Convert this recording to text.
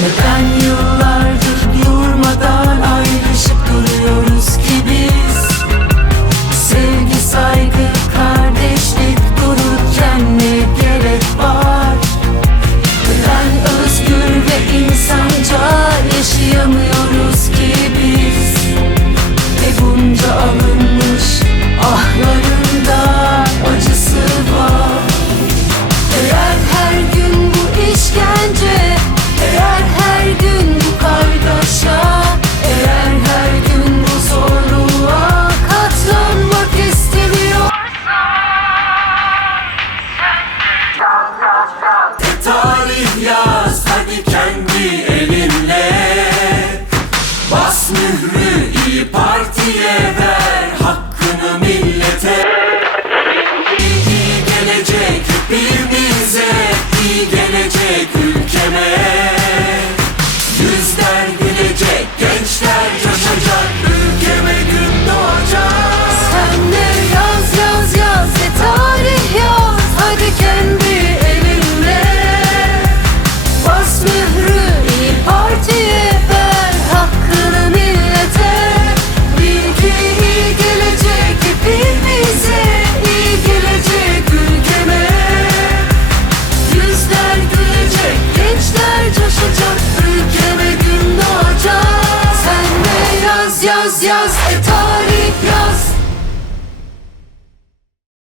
Neden yıllardır İyi Parti'ye ver hakkını millete. İyi gelecek birimize, iyi gelecek ülkeme. Yeah.